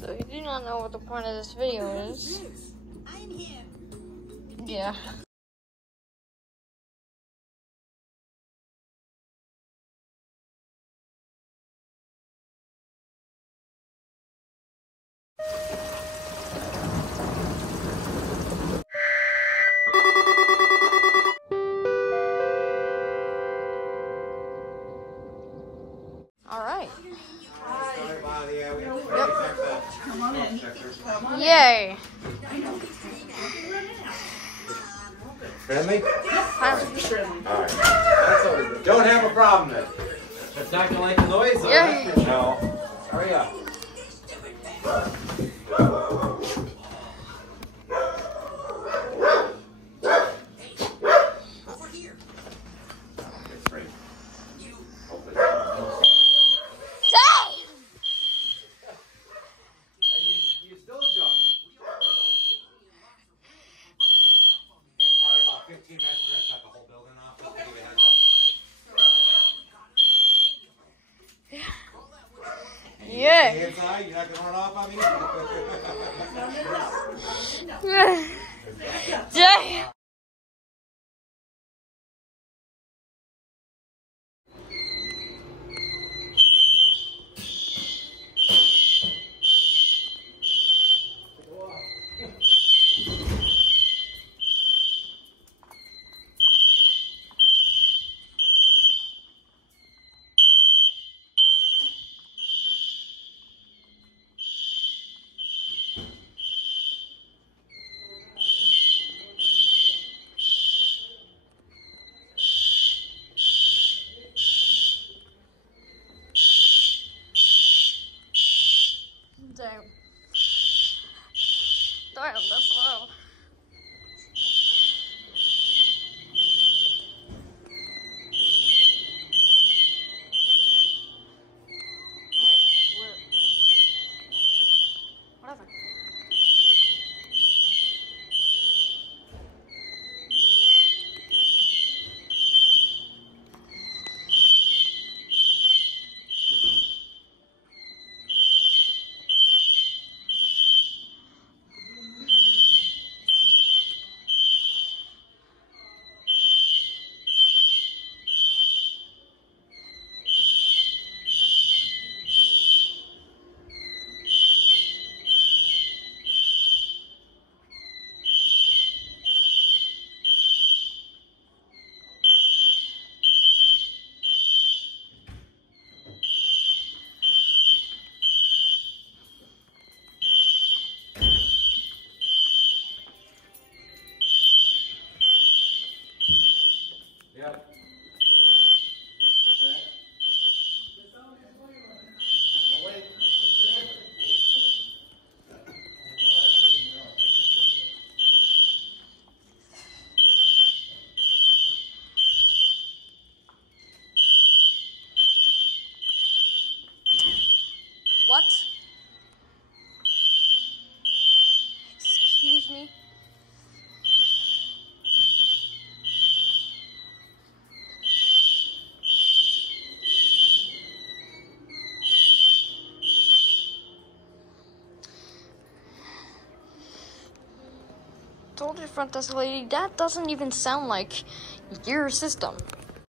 So if you do not know what the point of this video is, I'm here. yeah. Alright. Come on in. Yay. Friendly? Finally. Alright. That's always good. Don't have a problem then. It's not gonna like the noise? Yeah. No. Hurry up. Over here. It's free. You. Open. Dang! You still jump. And probably about 15 minutes we're gonna shut the whole building off. Just to give you a heads up. Yeah. Stay inside, you're not gonna run off on me? Dang! Damn. Damn, that's loud. Alright, where? Whatever. Yep. What? Excuse me? Told your front desk lady, that doesn't even sound like your system.